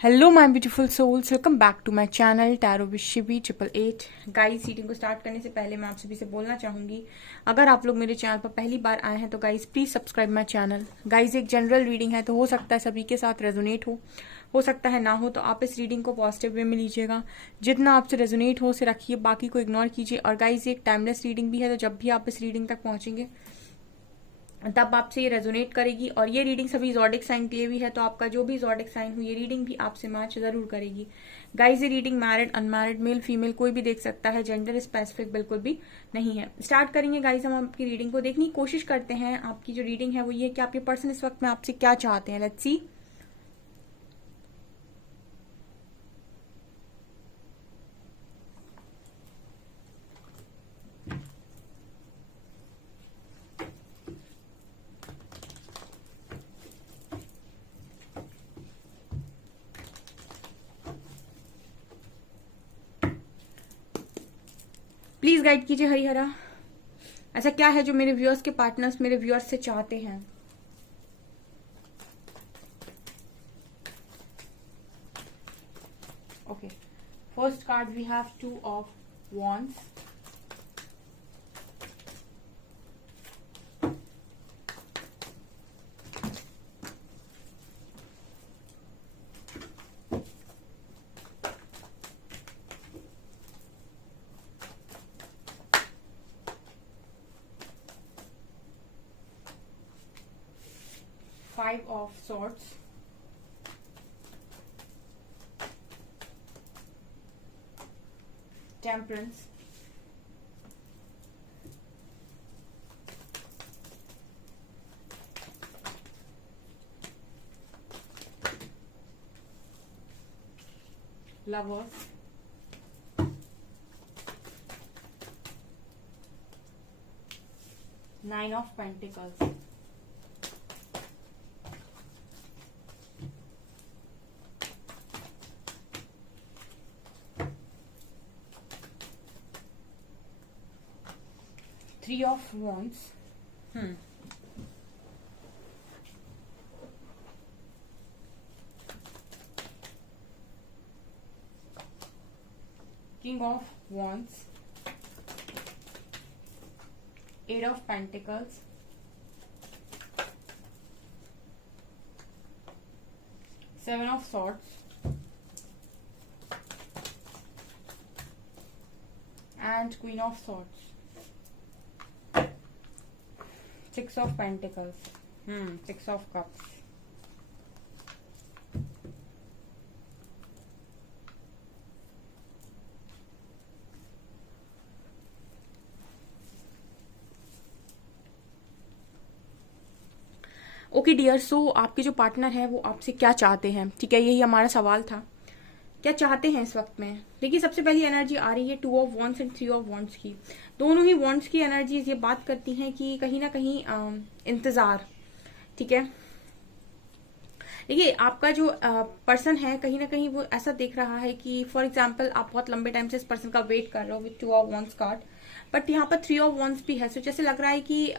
Hello my beautiful souls, welcome back to my channel tarot with Shivi 888। Guys, reading को start करने से पहले मैं आप सभी से बोलना चाहूंगी, अगर आप लोग मेरे चैनल पर पहली बार आए हैं तो guys please subscribe my channel. Guys, एक जनरल रीडिंग है तो हो सकता है सभी के साथ रेजोनेट हो सकता है ना हो, तो आप इस रीडिंग को पॉजिटिव वे में लीजिएगा। जितना आपसे रेजोनेट हो उसे रखिए, बाकी को इग्नोर कीजिए। और गाइस, ये एक टाइमलेस रीडिंग भी है, तो जब भी आप इस रीडिंग तक पहुंचेंगे तब आपसे ये रेजोनेट करेगी। और ये रीडिंग सभी जॉडिक साइन के लिए भी है, तो आपका जो भी जॉडिक साइन हो ये रीडिंग भी आपसे मैच जरूर करेगी। गाइस, ये reading married unmarried male female कोई भी देख सकता है, जेंडर स्पेसिफिक बिल्कुल भी नहीं है। स्टार्ट करेंगे गाइस, हम आपकी रीडिंग को देखने की कोशिश करते हैं। आपकी जो रीडिंग है वो ये कि आपके पर्सन इस वक्त में आपसे क्या चाहते हैं। Let's see. प्लीज गाइड कीजिए हरिहरा। ऐसा क्या है जो मेरे व्यूअर्स के पार्टनर्स मेरे व्यूअर्स से चाहते हैं। Okay, first card we have 2 of wands, 5 of swords, temperance, lovers, 9 of pentacles, Three of wands, King of wands, 8 of pentacles, Seven of swords, and Queen of swords, 6 of pentacles, 6 of cups. Okay dear, so आपके जो partner है वो आपसे क्या चाहते हैं, ठीक है, यही हमारा सवाल था। क्या चाहते हैं इस वक्त में। देखिए, सबसे पहली एनर्जी आ रही है 2 of wands and 3 of wands की। दोनों ही वॉन्ड्स की एनर्जीज ये बात करती हैं कि कहीं ना कहीं इंतजार, ठीक है। देखिए, आपका जो पर्सन है कहीं ना कहीं वो ऐसा देख रहा है कि फॉर एग्जाम्पल आप बहुत लंबे टाइम से इस पर्सन का वेट कर रहे हो with 2 of wands card, but यहाँ पर 3 ऑफ वॉन्ड्स भी है। सो जैसे लग रहा है कि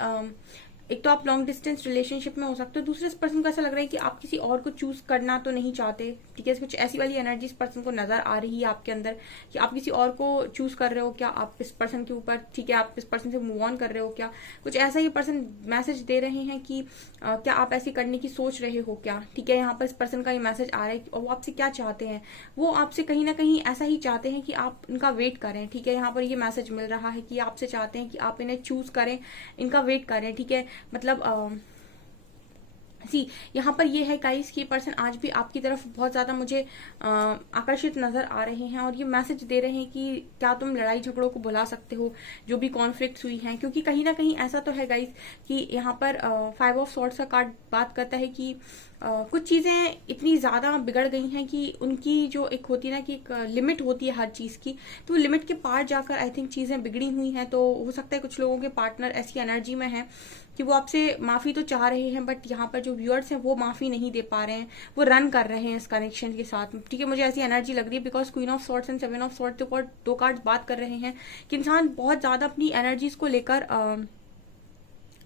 एक तो आप लॉन्ग डिस्टेंस रिलेशनशिप में हो सकते हो, दूसरे पर्सन को ऐसा लग रहा है कि आप किसी और को चूज करना तो नहीं चाहते, ठीक है। कुछ ऐसी वाली एनर्जी इस पर्सन को नजर आ रही है आपके अंदर कि आप किसी और को चूज कर रहे हो क्या, आप इस पर्सन के ऊपर, ठीक है, आप इस पर्सन से मूव ऑन कर रहे हो क्या, कुछ ऐसा ये पर्सन मैसेज दे रहे हैं कि क्या आप ऐसी करने की सोच रहे हो क्या, ठीक है। यहाँ पर इस पर्सन का ये मैसेज आ रहा है और वो आपसे क्या चाहते हैं। वो आपसे कहीं ना कहीं ऐसा ही चाहते हैं कि आप इनका वेट करें, ठीक है। यहाँ पर ये मैसेज मिल रहा है कि आपसे चाहते हैं कि आप इन्हें चूज करें, इनका वेट करें, ठीक है। मतलब सी यहाँ पर ये है गाइस कि पर्सन आज भी आपकी तरफ बहुत ज्यादा मुझे आकर्षित नजर आ रहे हैं और ये मैसेज दे रहे हैं कि क्या तुम लड़ाई झगड़ों को भुला सकते हो, जो भी कॉन्फ्लिक्ट हुई हैं, क्योंकि कहीं ना कहीं ऐसा तो है गाइस कि यहाँ पर 5 ऑफ सॉर्ड्स का कार्ड बात करता है कि कुछ चीजें इतनी ज्यादा बिगड़ गई हैं कि उनकी जो एक होती है ना कि एक लिमिट होती है हर चीज की, तो लिमिट के पार जाकर आई थिंक चीजें बिगड़ी हुई हैं। तो हो सकता है कुछ लोगों के पार्टनर ऐसी एनर्जी में है कि वो आपसे माफी तो चाह रहे हैं, बट यहाँ पर जो व्यूअर्स हैं वो माफी नहीं दे पा रहे हैं, वो रन कर रहे हैं इस कनेक्शन के साथ, ठीक है। मुझे ऐसी एनर्जी लग रही है because queen of swords and 7 of swords दो कार्ड बात कर रहे हैं कि इंसान बहुत ज्यादा अपनी एनर्जीज को लेकर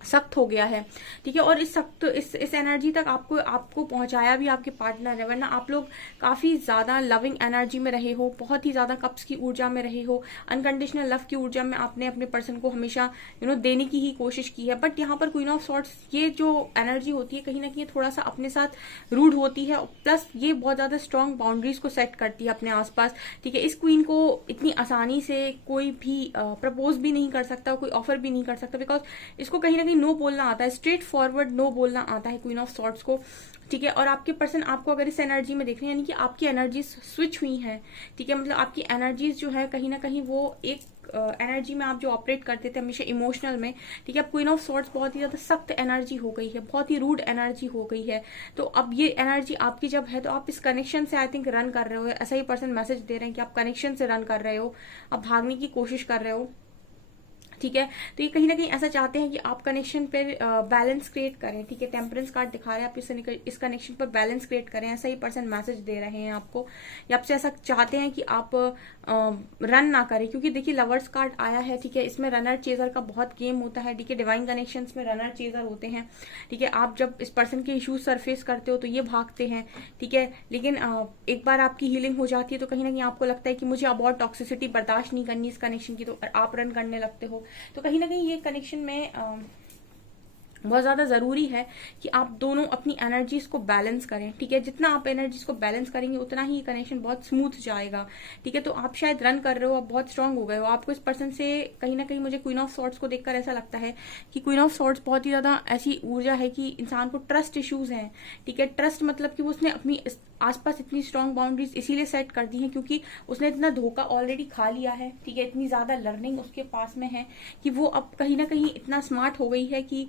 सख्त हो गया है, ठीक है। और इस एनर्जी तक आपको आपको पहुंचाया भी आपके पार्टनर है, वरना आप लोग काफी ज्यादा लविंग एनर्जी में रहे हो, बहुत ही ज्यादा कप्स की ऊर्जा में रहे हो, अनकंडीशनल लव की ऊर्जा में आपने अपने पर्सन को हमेशा देने की ही कोशिश की है। बट यहाँ पर क्वीन ऑफ सॉर्ड्स ये जो एनर्जी होती है कहीं ना कहीं थोड़ा सा अपने साथ रूड होती है, प्लस ये बहुत ज्यादा स्ट्रॉन्ग बाउंड्रीज को सेट करती है अपने आसपास, ठीक है। इस क्वीन को इतनी आसानी से कोई भी प्रपोज भी नहीं कर सकता, कोई ऑफर भी नहीं कर सकता, बिकॉज इसको कहीं ना कहीं नो बोलना आता है, स्ट्रेट फॉरवर्ड नो बोलना आता है क्वीन ऑफ सॉर्ड्स को, ठीक है। और आपके पर्सन आपको अगर इस एनर्जी में देख रहे हैं, यानी कि आपकी एनर्जीज स्विच हुई हैं, ठीक है। मतलब आपकी एनर्जीज जो है कहीं ना कहीं वो एक एनर्जी में आप जो ऑपरेट करते थे हमेशा इमोशनल में, ठीक है। अब क्वीन ऑफ सॉर्ड्स बहुत ही ज्यादा सख्त एनर्जी हो गई है, बहुत ही रूड एनर्जी हो गई है। तो अब ये एनर्जी आपकी जब है तो आप इस कनेक्शन से आई थिंक रन कर रहे हो, ऐसा ही पर्सन मैसेज दे रहे हैं कि आप कनेक्शन से रन कर रहे हो, आप भागने की कोशिश कर रहे हो, ठीक है। तो ये कहीं ना कहीं ऐसा चाहते हैं कि आप कनेक्शन पर बैलेंस क्रिएट करें, ठीक है। टेम्परेंस कार्ड दिखा रहे हैं, आप इस कनेक्शन पर बैलेंस क्रिएट करें, ऐसा ही पर्सन मैसेज दे रहे हैं आपको, या आपसे ऐसा चाहते हैं कि आप रन ना करें, क्योंकि देखिए लवर्स कार्ड आया है, ठीक है। इसमें रनर चेजर का बहुत गेम होता है, ठीक है। डिवाइन कनेक्शंस में रनर चेजर होते हैं, ठीक है। आप जब इस पर्सन के इश्यूज सरफेस करते हो तो ये भागते हैं, ठीक है। लेकिन एक बार आपकी हीलिंग हो जाती है तो कहीं ना कहीं आपको लगता है कि मुझे अब और टॉक्सिसिटी बर्दाश्त नहीं करनी इस कनेक्शन की, तो आप रन करने लगते हो। तो कहीं ना कहीं ये कनेक्शन में बहुत ज्यादा जरूरी है कि आप दोनों अपनी एनर्जीज को बैलेंस करें, ठीक है। जितना आप एनर्जीज को बैलेंस करेंगे उतना ही कनेक्शन बहुत स्मूथ जाएगा, ठीक है। तो आप शायद रन कर रहे हो, आप बहुत स्ट्रांग हो गए हो, आपको इस पर्सन से कहीं ना कहीं मुझे क्वीन ऑफ सॉर्ड्स को देखकर ऐसा लगता है कि क्वीन ऑफ सॉर्ड्स बहुत ही ज्यादा ऐसी ऊर्जा है कि इंसान को ट्रस्ट इश्यूज हैं, ठीक है। ट्रस्ट मतलब कि वो उसने अपनी आसपास इतनी स्ट्रांग बाउंड्रीज इसीलिए सेट कर दी हैं क्योंकि उसने इतना धोखा ऑलरेडी खा लिया है, ठीक है। इतनी ज्यादा लर्निंग उसके पास में है कि वो अब कहीं ना कहीं इतना स्मार्ट हो गई है कि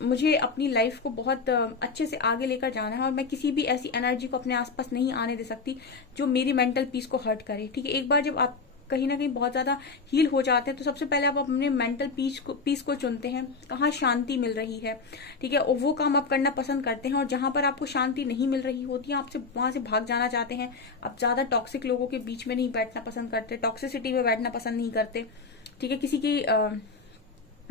मुझे अपनी लाइफ को बहुत अच्छे से आगे लेकर जाना है और मैं किसी भी ऐसी एनर्जी को अपने आसपास नहीं आने दे सकती जो मेरी मेंटल पीस को हर्ट करे, ठीक है। एक बार जब आप कहीं ना कहीं बहुत ज्यादा हील हो जाते हैं तो सबसे पहले आप अपने मेंटल पीस को चुनते हैं, कहाँ शांति मिल रही है, ठीक है। और वो काम आप करना पसंद करते हैं, और जहां पर आपको शांति नहीं मिल रही होती है आपसे वहां से भाग जाना चाहते हैं। आप ज्यादा टॉक्सिक लोगों के बीच में नहीं बैठना पसंद करते, टॉक्सिसिटी में बैठना पसंद नहीं करते, ठीक है। किसी की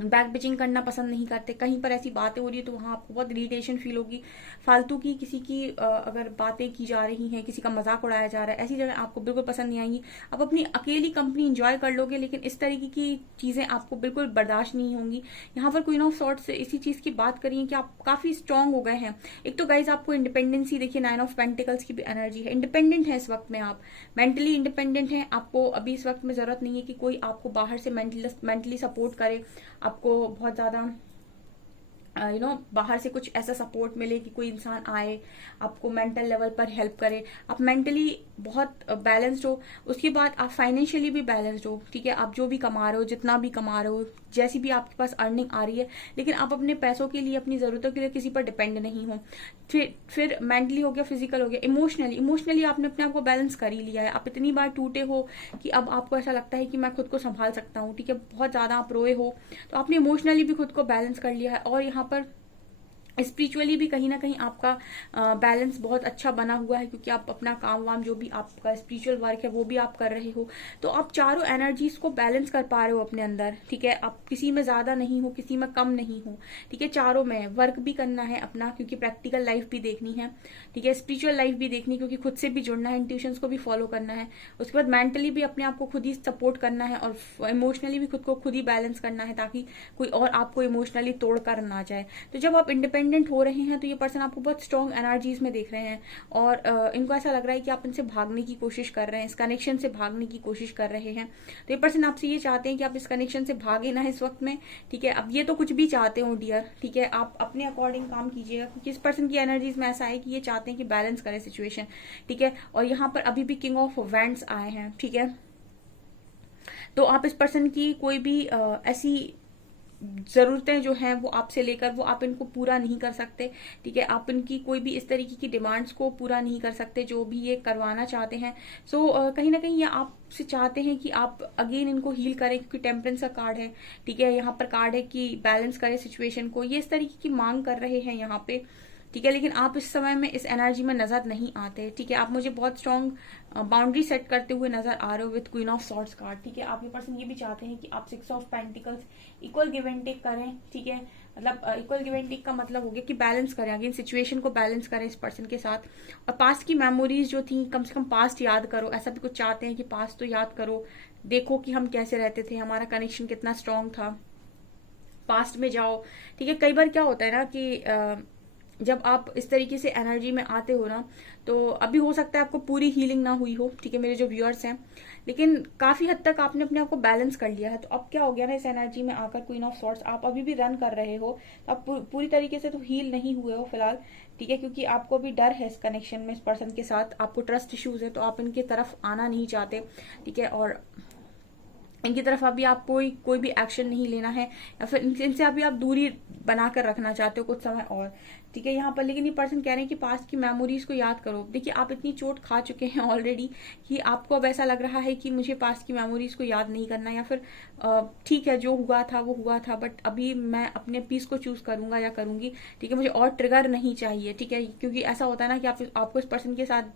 बैक बिचिंग करना पसंद नहीं करते, कहीं पर ऐसी बातें हो रही है तो वहां आपको बहुत इरिटेशन फील होगी, फालतू की किसी की अगर बातें की जा रही हैं, किसी का मजाक उड़ाया जा रहा है, ऐसी जगह आपको बिल्कुल पसंद नहीं आएंगी। आप अपनी अकेली कंपनी एंजॉय कर लोगे, लेकिन इस तरीके की चीजें आपको बिल्कुल बर्दाश्त नहीं होंगी। यहाँ पर क्वीन ऑफ सॉर्ड्स से इसी चीज की बात करिए कि आप काफी स्ट्रांग हो गए हैं। एक तो गाइज आपको इंडिपेंडेंसी देखिए, 9 ऑफ पेंटिकल्स की भी एनर्जी है, इंडिपेंडेंट है इस वक्त में, आप मेंटली इंडिपेंडेंट हैं। आपको अभी इस वक्त में जरूरत नहीं है कि कोई आपको बाहर से मेंटली सपोर्ट करे, आपको बहुत ज्यादा बाहर से कुछ ऐसा सपोर्ट मिले कि कोई इंसान आए आपको मेंटल लेवल पर हेल्प करे। आप मेंटली बहुत बैलेंस्ड हो, उसके बाद आप फाइनेंशियली भी बैलेंस्ड हो, ठीक है। आप जो भी कमा रहे हो, जितना भी कमा रहे हो, जैसी भी आपके पास अर्निंग आ रही है, लेकिन आप अपने पैसों के लिए, अपनी जरूरतों के लिए किसी पर डिपेंड नहीं हो। फिर मेंटली हो गया, फिजिकल हो गया, इमोशनली आपने अपने आप को बैलेंस कर ही लिया है। आप इतनी बार टूटे हो कि अब आपको ऐसा लगता है कि मैं खुद को संभाल सकता हूँ, ठीक है। बहुत ज्यादा आप रोए हो तो आपने इमोशनली भी खुद को बैलेंस कर लिया है, और यहाँ पर स्पिरिचुअली भी कहीं ना कहीं आपका बैलेंस बहुत अच्छा बना हुआ है, क्योंकि आप अपना काम वाम जो भी आपका स्पिरिचुअल वर्क है वो भी आप कर रहे हो। तो आप चारों एनर्जीज को बैलेंस कर पा रहे हो अपने अंदर, ठीक है। आप किसी में ज्यादा नहीं हो, किसी में कम नहीं हो, ठीक है। चारों में वर्क भी करना है अपना, क्योंकि प्रैक्टिकल लाइफ भी देखनी है, ठीक है। स्पिरिचुअल लाइफ भी देखनी, क्योंकि खुद से भी जुड़ना है, इंट्यूशंस को भी फॉलो करना है। उसके बाद मेंटली भी अपने आप को खुद ही सपोर्ट करना है, और इमोशनली भी खुद को खुद ही बैलेंस करना है, ताकि कोई और आपको इमोशनली तोड़ कर ना जाए। तो जब आप इंडिपेंडेंट हो रहे हैं तो ये पर्सन आपको बहुत स्ट्रॉन्ग एनर्जीज में देख रहे हैं, और इनको ऐसा लग रहा है कि आप इनसे भागने की कोशिश कर रहे हैं, इस कनेक्शन से भागने की कोशिश कर रहे हैं। तो ये पर्सन आपसे ये चाहते हैं कि आप इस कनेक्शन से भागे ना इस वक्त में, ठीक है। अब ये तो कुछ भी चाहते हो डियर, ठीक है, आप अपने अकॉर्डिंग काम कीजिएगा, क्योंकि इस पर्सन की एनर्जीज में ऐसा है कि ये चाहते हैं कि बैलेंस करे सिचुएशन, ठीक है। और यहाँ पर अभी भी किंग ऑफ वैंड्स आए हैं, ठीक है। तो आप इस पर्सन की कोई भी ऐसी जरूरतें जो हैं वो आपसे लेकर वो आप इनको पूरा नहीं कर सकते, ठीक है। आप इनकी कोई भी इस तरीके की डिमांड्स को पूरा नहीं कर सकते जो भी ये करवाना चाहते हैं। सो कहीं ना कहीं ये आपसे चाहते हैं कि आप अगेन इनको हील करें, क्योंकि टेम्परेंस का कार्ड है, ठीक है। यहाँ पर कार्ड है कि बैलेंस करे सिचुएशन को, ये इस तरीके की मांग कर रहे हैं यहाँ पे, ठीक है, लेकिन आप इस समय में इस एनर्जी में नजर नहीं आते। ठीक है, आप मुझे बहुत स्ट्रॉन्ग बाउंड्री सेट करते हुए नजर आ रहे हो with queen of swords card. ठीक है, आप ये पर्सन ये भी चाहते हैं कि आप 6 of pentacles equal give and take करें। ठीक है, मतलब इक्वल गिव एंड टेक का मतलब हो गया कि बैलेंस करें, अगेन सिचुएशन को बैलेंस करें इस पर्सन के साथ। और पास्ट की मेमोरीज जो थी, कम से कम पास्ट याद करो, ऐसा भी कुछ चाहते हैं कि पास्ट तो याद करो, देखो कि हम कैसे रहते थे, हमारा कनेक्शन कितना स्ट्रांग था, पास्ट में जाओ। ठीक है, कई बार क्या होता है ना कि जब आप इस तरीके से एनर्जी में आते हो ना, तो अभी हो सकता है आपको पूरी हीलिंग ना हुई हो, ठीक है मेरे जो व्यूअर्स हैं, लेकिन काफी हद तक आपने अपने आप को बैलेंस कर लिया है। तो अब क्या हो गया ना, इस एनर्जी में आकर क्वीन ऑफ सॉर्ड्स आप अभी भी रन कर रहे हो, तो आप पूरी तरीके से तो हील नहीं हुए हो फिलहाल। ठीक है, क्योंकि आपको अभी डर है इस कनेक्शन में, इस पर्सन के साथ आपको ट्रस्ट इश्यूज है, तो आप इनकी तरफ आना नहीं चाहते। ठीक है, और इनकी तरफ अभी आप कोई भी एक्शन नहीं लेना है, या फिर इनसे अभी आप दूरी बनाकर रखना चाहते हो कुछ समय और। ठीक है, यहाँ पर लेकिन ये पर्सन कह रहे हैं कि पास्ट की मेमोरीज को याद करो। देखिए, आप इतनी चोट खा चुके हैं ऑलरेडी कि आपको अब ऐसा लग रहा है कि मुझे पास्ट की मेमोरीज को याद नहीं करना, या फिर ठीक है जो हुआ था वो हुआ था, बट अभी मैं अपने पीस को चूज करूंगा या करूंगी। ठीक है, मुझे और ट्रिगर नहीं चाहिए। ठीक है, क्योंकि ऐसा होता है ना कि आपको इस पर्सन के साथ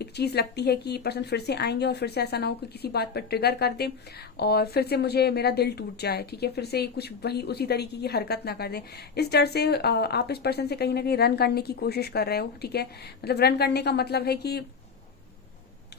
एक चीज लगती है कि पर्सन फिर से आएंगे और फिर से ऐसा ना हो कि किसी बात पर ट्रिगर कर दे और फिर से मुझे मेरा दिल टूट जाए। ठीक है, फिर से कुछ वही उसी तरीके की हरकत ना कर दे। इस डर से आप इस पर्सन से कहीं ना कहीं रन करने की कोशिश कर रहे हो। ठीक है, मतलब रन करने का मतलब है कि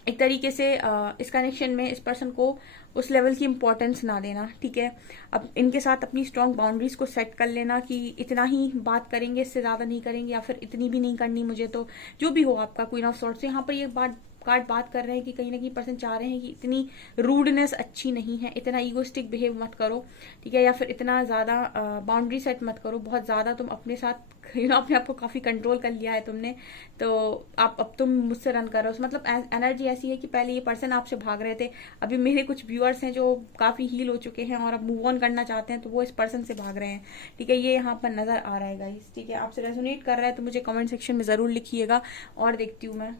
एक तरीके से इस कनेक्शन में इस पर्सन को उस लेवल की इंपॉर्टेंस ना देना। ठीक है, अब इनके साथ अपनी स्ट्रॉन्ग बाउंड्रीज को सेट कर लेना कि इतना ही बात करेंगे, इससे ज्यादा नहीं करेंगे, या फिर इतनी भी नहीं करनी मुझे, तो जो भी हो आपका क्वीन ऑफ सॉर्ड्स। यहाँ पर ये बात कर रहे हैं कि कहीं ना कहीं पर्सन चाह रहे हैं कि इतनी रूडनेस अच्छी नहीं है, इतना ईगोस्टिक बिहेव मत करो। ठीक है, या फिर इतना ज्यादा बाउंड्री सेट मत करो, बहुत ज्यादा तुम अपने साथ अपने आप को काफी कंट्रोल कर लिया है तुमने, तो अब तुम मुझसे रन कर रहे हो। मतलब एनर्जी ऐसी है कि पहले ये पर्सन आपसे भाग रहे थे, अभी मेरे कुछ व्यूअर्स हैं जो काफी हील हो चुके हैं और अब मूव ऑन करना चाहते हैं, तो वो इस पर्सन से भाग रहे हैं। ठीक है, ये यहाँ पर नजर आ रहा है गाइस। ठीक है, आपसे रेजोनेट कर रहा है तो मुझे कमेंट सेक्शन में जरूर लिखिएगा, और देखती हूँ मैं।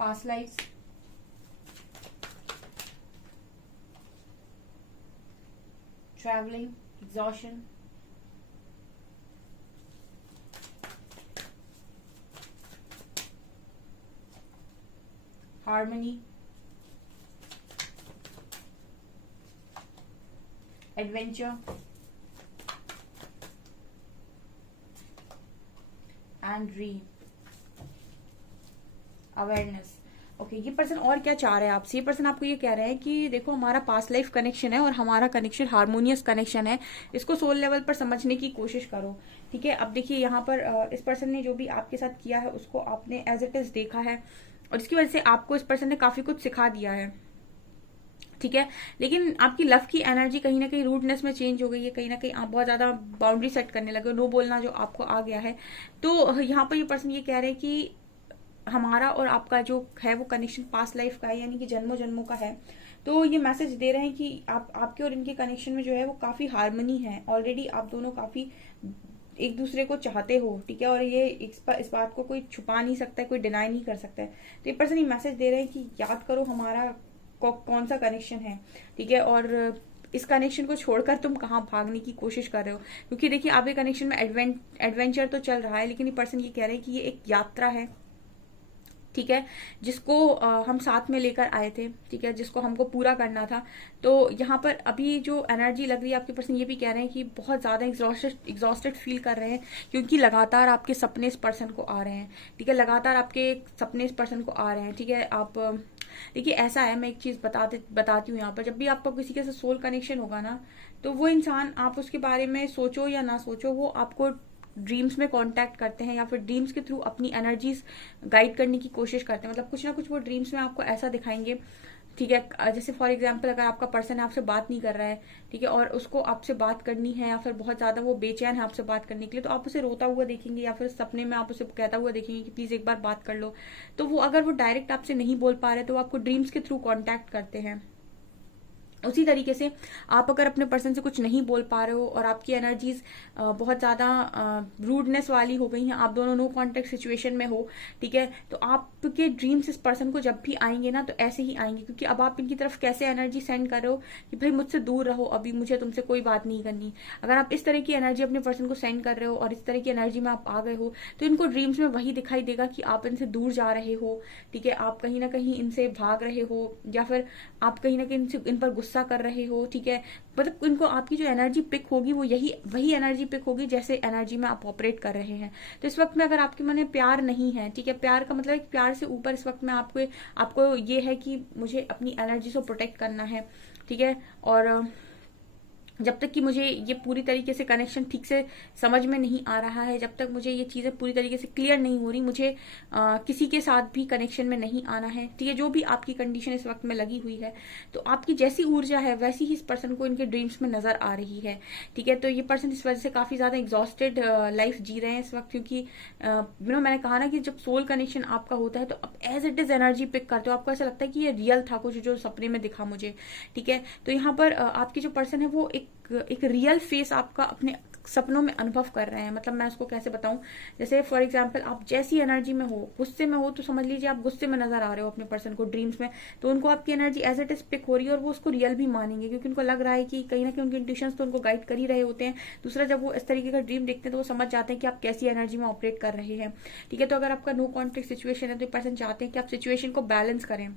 Past lives, traveling, exhaustion, harmony, adventure, and dream, awareness. Okay, ये पर्सन और क्या चाह रहे हैं आपसे? ये पर्सन आपको ये कह रहे हैं कि देखो, हमारा पास्ट लाइफ कनेक्शन है और हमारा कनेक्शन हार्मोनियस कनेक्शन है, इसको सोल लेवल पर समझने की कोशिश करो। ठीक है, अब देखिए यहाँ पर इस पर्सन ने जो भी आपके साथ किया है उसको आपने एज इट इज देखा है, और इसकी वजह से आपको इस पर्सन ने काफी कुछ सिखा दिया है। ठीक है, लेकिन आपकी लव की एनर्जी कहीं ना कहीं रूडनेस में चेंज हो गई है, कहीं ना कहीं आप बहुत ज्यादा बाउंड्री सेट करने लगे हो, नो बोलना जो आपको आ गया है। तो यहाँ पर ये पर्सन ये कह रहे हैं कि हमारा और आपका जो है वो कनेक्शन पास्ट लाइफ का है, यानी कि जन्मों जन्मों का है। तो ये मैसेज दे रहे हैं कि आपके और इनके कनेक्शन में जो है वो काफी हार्मनी है, ऑलरेडी आप दोनों काफी एक दूसरे को चाहते हो। ठीक है, और ये इस बात को कोई छुपा नहीं सकता है, कोई डिनाई नहीं कर सकता है। तो ये पर्सन ये मैसेज दे रहे हैं कि याद करो हमारा कौन सा कनेक्शन है। ठीक है, और इस कनेक्शन को छोड़कर तुम कहाँ भागने की कोशिश कर रहे हो, क्योंकि देखिए आपके कनेक्शन में एडवेंचर तो चल रहा है, लेकिन ये पर्सन ये कह रहे हैं कि ये एक यात्रा है। ठीक है, जिसको हम साथ में लेकर आए थे। ठीक है, जिसको हमको पूरा करना था। तो यहाँ पर अभी जो एनर्जी लग रही है, आपके पर्सन ये भी कह रहे हैं कि बहुत ज्यादा एग्जॉस्टेड फील कर रहे हैं, क्योंकि लगातार आपके सपने इस पर्सन को आ रहे हैं। ठीक है, लगातार आपके सपने इस पर्सन को आ रहे हैं। ठीक है, आप देखिए ऐसा है, मैं एक चीज बताती हूँ यहाँ पर, जब भी आपका किसी के साथ सोल कनेक्शन होगा ना, तो वो इंसान, आप उसके बारे में सोचो या ना सोचो, वो आपको ड्रीम्स में कांटेक्ट करते हैं या फिर ड्रीम्स के थ्रू अपनी एनर्जीज गाइड करने की कोशिश करते हैं। मतलब कुछ ना कुछ वो ड्रीम्स में आपको ऐसा दिखाएंगे। ठीक है, जैसे फॉर एग्जाम्पल अगर आपका पर्सन आपसे बात नहीं कर रहा है, ठीक है, और उसको आपसे बात करनी है, या फिर बहुत ज्यादा वो बेचैन है आपसे बात करने के लिए, तो आप उसे रोता हुआ देखेंगे, या फिर सपने में आप उसे कहता हुआ देखेंगे कि प्लीज एक बार बात कर लो। तो वो अगर वो डायरेक्ट आपसे नहीं बोल पा रहे, तो वो आपको ड्रीम्स के थ्रू कॉन्टैक्ट करते हैं। उसी तरीके से आप अगर अपने पर्सन से कुछ नहीं बोल पा रहे हो और आपकी एनर्जीज बहुत ज़्यादा रूडनेस वाली हो गई हैं, आप दोनों नो कॉन्टेक्ट सिचुएशन में हो, ठीक है, तो आपके ड्रीम्स इस पर्सन को जब भी आएंगे ना तो ऐसे ही आएंगे, क्योंकि अब आप इनकी तरफ कैसे एनर्जी सेंड कर रहे हो कि भाई मुझसे दूर रहो, अभी मुझे तुमसे कोई बात नहीं करनी। अगर आप इस तरह की एनर्जी अपने पर्सन को सेंड कर रहे हो और इस तरह की एनर्जी में आप आ गए हो तो इनको ड्रीम्स में वही दिखाई देगा कि आप इनसे दूर जा रहे हो, ठीक है, आप कहीं ना कहीं इनसे भाग रहे हो या फिर आप कहीं ना कहीं इन पर गुस्सा कर रहे हो, ठीक है। मतलब इनको आपकी जो एनर्जी पिक होगी वो वही एनर्जी पिक होगी जैसे एनर्जी में आप ऑपरेट कर रहे हैं। तो इस वक्त में अगर आपके मन में प्यार नहीं है, ठीक है, प्यार का मतलब प्यार से ऊपर इस वक्त में आपको ये है कि मुझे अपनी एनर्जी से प्रोटेक्ट करना है, ठीक है, और जब तक कि मुझे ये पूरी तरीके से कनेक्शन ठीक से समझ में नहीं आ रहा है, जब तक मुझे ये चीजें पूरी तरीके से क्लियर नहीं हो रही, मुझे किसी के साथ भी कनेक्शन में नहीं आना है, ठीक है। जो भी आपकी कंडीशन इस वक्त में लगी हुई है, तो आपकी जैसी ऊर्जा है वैसी ही इस पर्सन को इनके ड्रीम्स में नजर आ रही है, ठीक है। तो ये पर्सन इस वजह से काफी ज्यादा एग्जॉस्टेड लाइफ जी रहे हैं इस वक्त, क्योंकि मैंने कहा ना कि जब सोल कनेक्शन आपका होता है तो आप as it is energy pick करते हो, आपको ऐसा लगता है कि ये रियल था कुछ जो सपने में दिखा मुझे, ठीक है। तो यहाँ पर आपकी जो पर्सन है वो एक रियल फेस आपका अपने सपनों में अनुभव कर रहे हैं। मतलब मैं उसको कैसे बताऊं, जैसे फॉर एग्जांपल आप जैसी एनर्जी में हो, गुस्से में हो तो समझ लीजिए आप गुस्से में नजर आ रहे हो अपने पर्सन को ड्रीम्स में, तो उनको आपकी energy as it is pick हो रही है और वो उसको रियल भी मानेंगे, क्योंकि उनको लग रहा है कि कहीं ना कहीं उनके इंट्यूशंस तो उनको गाइड कर ही रहे होते हैं। दूसरा, जब वो इस तरीके का ड्रीम देखते हैं तो वो समझ जाते हैं कि आप कैसी एनर्जी में ऑपरेट कर रहे हैं, ठीक है। तो अगर आपका नो कॉन्टेक्ट सिचुएशन है तो पर्सन चाहते हैं कि आप सिचुएशन को बैलेंस करें,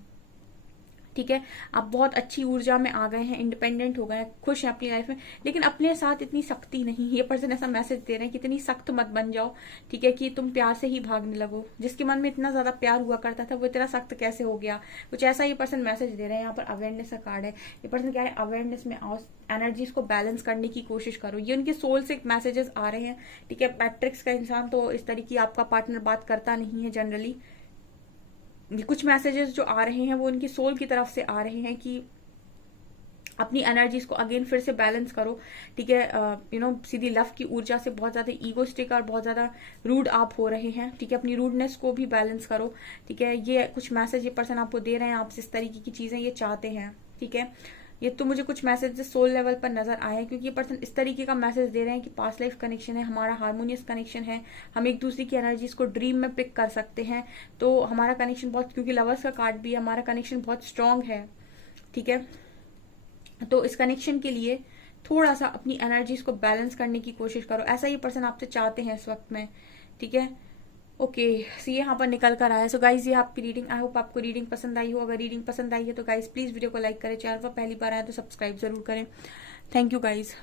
ठीक है। आप बहुत अच्छी ऊर्जा में आ गए हैं, इंडिपेंडेंट हो गए हैं, खुश हैं अपनी लाइफ में, लेकिन अपने साथ इतनी सख्ती नहीं। ये पर्सन ऐसा मैसेज दे रहे हैं कि इतनी सख्त मत बन जाओ, ठीक है, कि तुम प्यार से ही भागने लगो। जिसके मन में इतना ज्यादा प्यार हुआ करता था वो इतना सख्त कैसे हो गया, कुछ ऐसा ये पर्सन मैसेज दे रहे हैं। यहाँ पर अवेयरनेस का कार्ड है, ये पर्सन कह रहे हैं अवेयरनेस में आओ, एनर्जीज को बैलेंस करने की कोशिश करो। ये उनके सोल से मैसेजेस आ रहे हैं, ठीक है। मैट्रिक्स का इंसान तो इस तरीके की आपका पार्टनर बात करता नहीं है जनरली। कुछ मैसेजेस जो आ रहे हैं वो उनकी सोल की तरफ से आ रहे हैं कि अपनी एनर्जीज को अगेन फिर से बैलेंस करो, ठीक है। सीधी लव की ऊर्जा से बहुत ज्यादा ईगोस्टिक और बहुत ज्यादा रूड आप हो रहे हैं, ठीक है। अपनी रूडनेस को भी बैलेंस करो, ठीक है। ये कुछ मैसेज ये पर्सन आपको दे रहे हैं, आपसे इस तरीके की चीजें ये चाहते हैं, ठीक है। ये तो मुझे कुछ मैसेज सोल लेवल पर नजर आए हैं, क्योंकि ये पर्सन इस तरीके का मैसेज दे रहे हैं कि पास्ट लाइफ कनेक्शन है, हमारा हार्मोनियस कनेक्शन है, हम एक दूसरे की एनर्जीज को ड्रीम में पिक कर सकते हैं। तो हमारा कनेक्शन बहुत, क्योंकि लवर्स का कार्ड भी है, हमारा कनेक्शन बहुत स्ट्रांग है, ठीक है। तो इस कनेक्शन के लिए थोड़ा सा अपनी एनर्जीज को बैलेंस करने की कोशिश करो, ऐसा ये पर्सन आपसे चाहते हैं इस वक्त में, ठीक है। ओके, सो यहाँ पर निकल कर आया। सो गाइज ये आपकी रीडिंग, आई होप आपको रीडिंग पसंद आई हो। अगर रीडिंग पसंद आई है तो गाइज प्लीज वीडियो को लाइक करें, चैनल पर पहली बार आए तो सब्सक्राइब जरूर करें। Thank you guys.